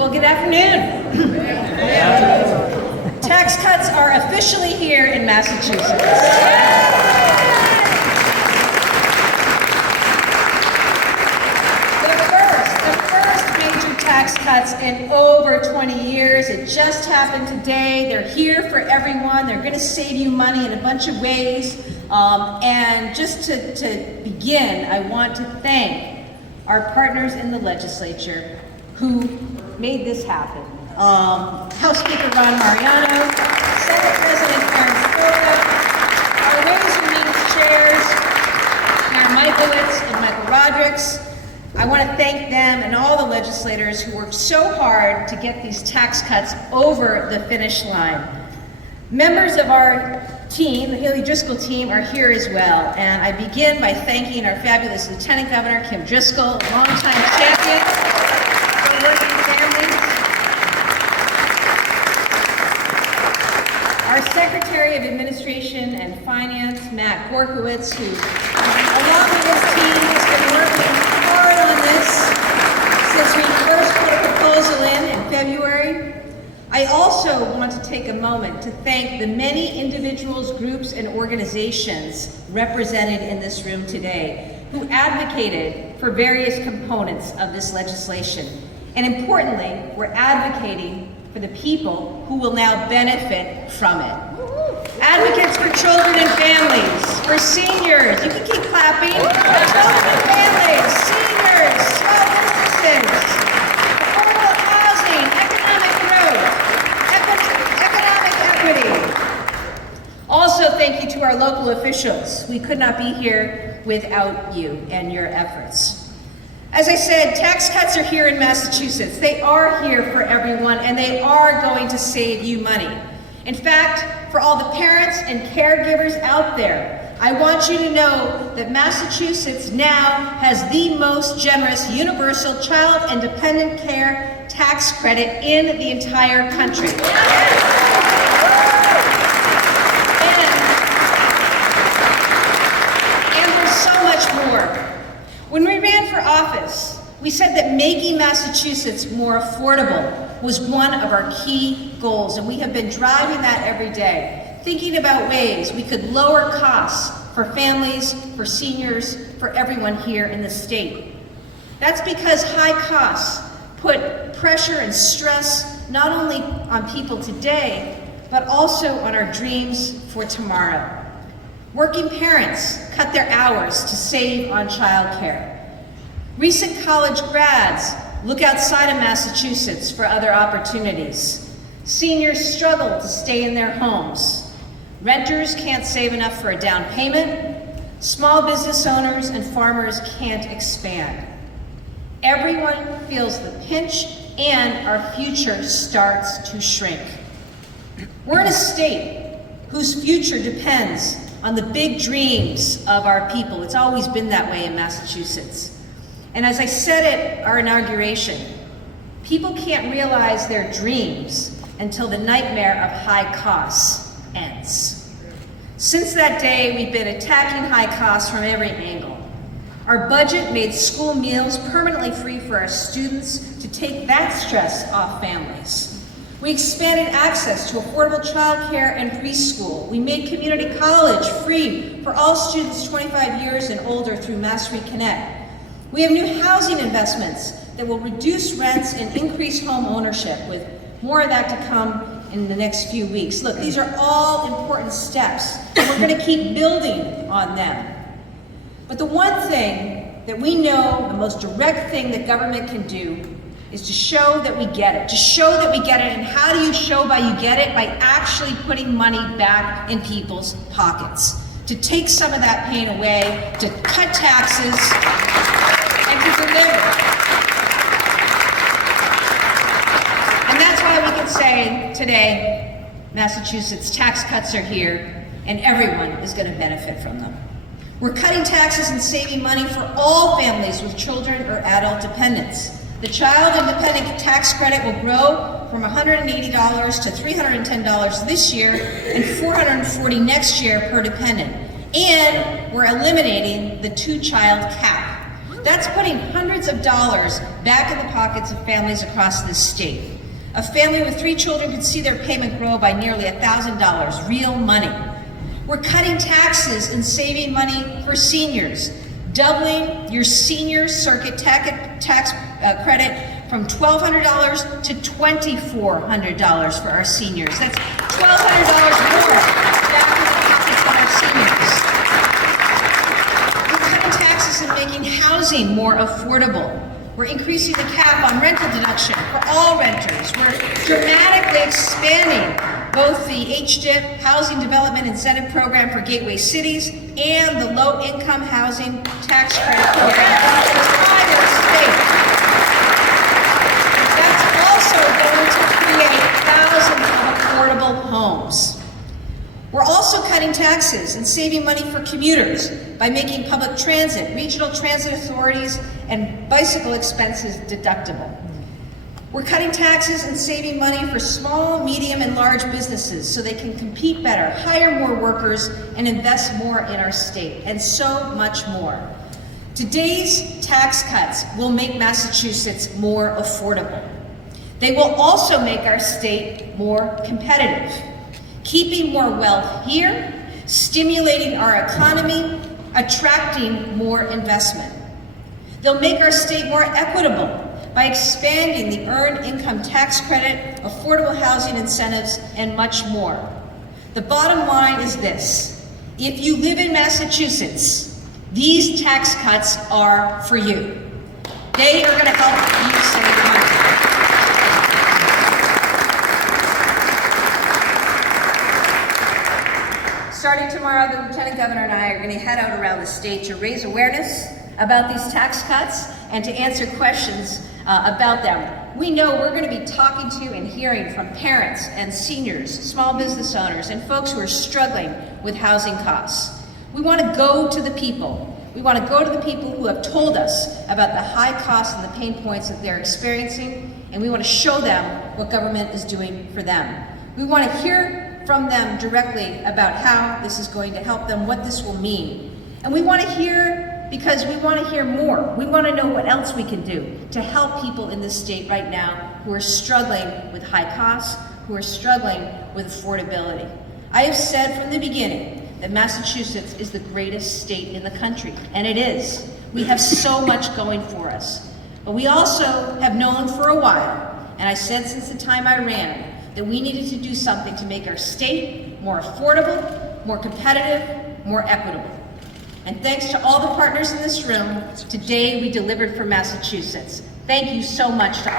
Well, good afternoon. Tax cuts are officially here in Massachusetts. Tax cuts in over 20 years. It just happened today. They're here for everyone. They're going to save you money in a bunch of ways. And just to begin, I want to thank our partners in the legislature who made this happen. House Speaker Ron Mariano, Senate President Karen Florida, our Ways and Means chairs, Mayor Michaelitz and Michael Rodrigues. I want to thank them and all the legislators who worked so hard to get these tax cuts over the finish line. Members of our team, the Healey Driscoll team, are here as well. And I begin by thanking our fabulous Lieutenant Governor, Kim Driscoll, a longtime champion for working families. Our Secretary of Administration and Finance, Matt Gorkowitz, who, along with his team, has been working hard on this since we first put a proposal in February. I also want to take a moment to thank the many individuals, groups, and organizations represented in this room today who advocated for various components of this legislation. And importantly, we're advocating for the people who will now benefit from it. Advocates for children and families, for seniors, you can keep clapping, for children and families, seniors, small businesses, affordable housing, economic growth, economic equity. Also, thank you to our local officials. We could not be here without you and your efforts. As I said, tax cuts are here in Massachusetts. They are here for everyone, and they are going to save you money. In fact, for all the parents and caregivers out there, I want you to know that Massachusetts now has the most generous universal child and dependent care tax credit in the entire country. And there's so much more. When we ran for office, we said that making Massachusetts more affordable was one of our key goals, and we have been driving that every day, thinking about ways we could lower costs for families, for seniors, for everyone here in the state. That's because high costs put pressure and stress not only on people today, but also on our dreams for tomorrow. Working parents cut their hours to save on childcare. Recent college grads look outside of Massachusetts for other opportunities. Seniors struggle to stay in their homes. Renters can't save enough for a down payment. Small business owners and farmers can't expand. Everyone feels the pinch, and our future starts to shrink. We're in a state whose future depends on the big dreams of our people. It's always been that way in Massachusetts. And as I said at our inauguration, people can't realize their dreams until the nightmare of high costs ends. Since that day, we've been attacking high costs from every angle. Our budget made school meals permanently free for our students to take that stress off families. We expanded access to affordable childcare and preschool. We made community college free for all students 25 years and older through Mass Reconnect. We have new housing investments that will reduce rents and increase home ownership, with more of that to come in the next few weeks. Look, these are all important steps, and we're going to keep building on them. But the one thing that we know, the most direct thing that government can do, is to show that we get it, to show that we get it. And how do you show by you get it? By actually putting money back in people's pockets, to take some of that pain away, to cut taxes, and to deliver. And that's why we can say today, Massachusetts tax cuts are here, and everyone is going to benefit from them. We're cutting taxes and saving money for all families with children or adult dependents. The child and dependent tax credit will grow from $180 to $310 this year and $440 next year per dependent. And we're eliminating the two-child cap. That's putting hundreds of dollars back in the pockets of families across this state. A family with 3 children could see their payment grow by nearly $1,000, real money. We're cutting taxes and saving money for seniors, doubling your senior circuit tax credit from $1,200 to $2,400 for our seniors. That's $1,200 more back in the pockets of our seniors. We're cutting taxes and making housing more affordable. We're increasing the cap on rental deduction for all renters. We're dramatically expanding both the HDIP, Housing Development Incentive Program for gateway cities, and the low-income housing tax credit program for the entire state. That's also going to create thousands of affordable homes. We're also cutting taxes and saving money for commuters by making public transit, regional transit authorities, and bicycle expenses deductible. We're cutting taxes and saving money for small, medium, and large businesses so they can compete better, hire more workers, and invest more in our state, and so much more. Today's tax cuts will make Massachusetts more affordable. They will also make our state more competitive, keeping more wealth here, stimulating our economy, attracting more investment. They'll make our state more equitable by expanding the Earned Income Tax Credit, affordable housing incentives, and much more. The bottom line is this: if you live in Massachusetts, these tax cuts are for you. They are going to help you save money. Starting tomorrow, the Lieutenant Governor and I are going to head out around the state to raise awareness about these tax cuts and to answer questions about them. We know we're going to be talking to and hearing from parents and seniors, small business owners, and folks who are struggling with housing costs. We want to go to the people. We want to go to the people who have told us about the high costs and the pain points that they're experiencing, and we want to show them what government is doing for them. We want to hear from them directly about how this is going to help them, what this will mean. And we want to hear because we want to hear more. We want to know what else we can do to help people in this state right now who are struggling with high costs, who are struggling with affordability. I have said from the beginning that Massachusetts is the greatest state in the country, and it is. We have so much going for us. But we also have known for a while, and I said since the time I ran, that we needed to do something to make our state more affordable, more competitive, more equitable. And thanks to all the partners in this room, today we delivered for Massachusetts. Thank you so much to all.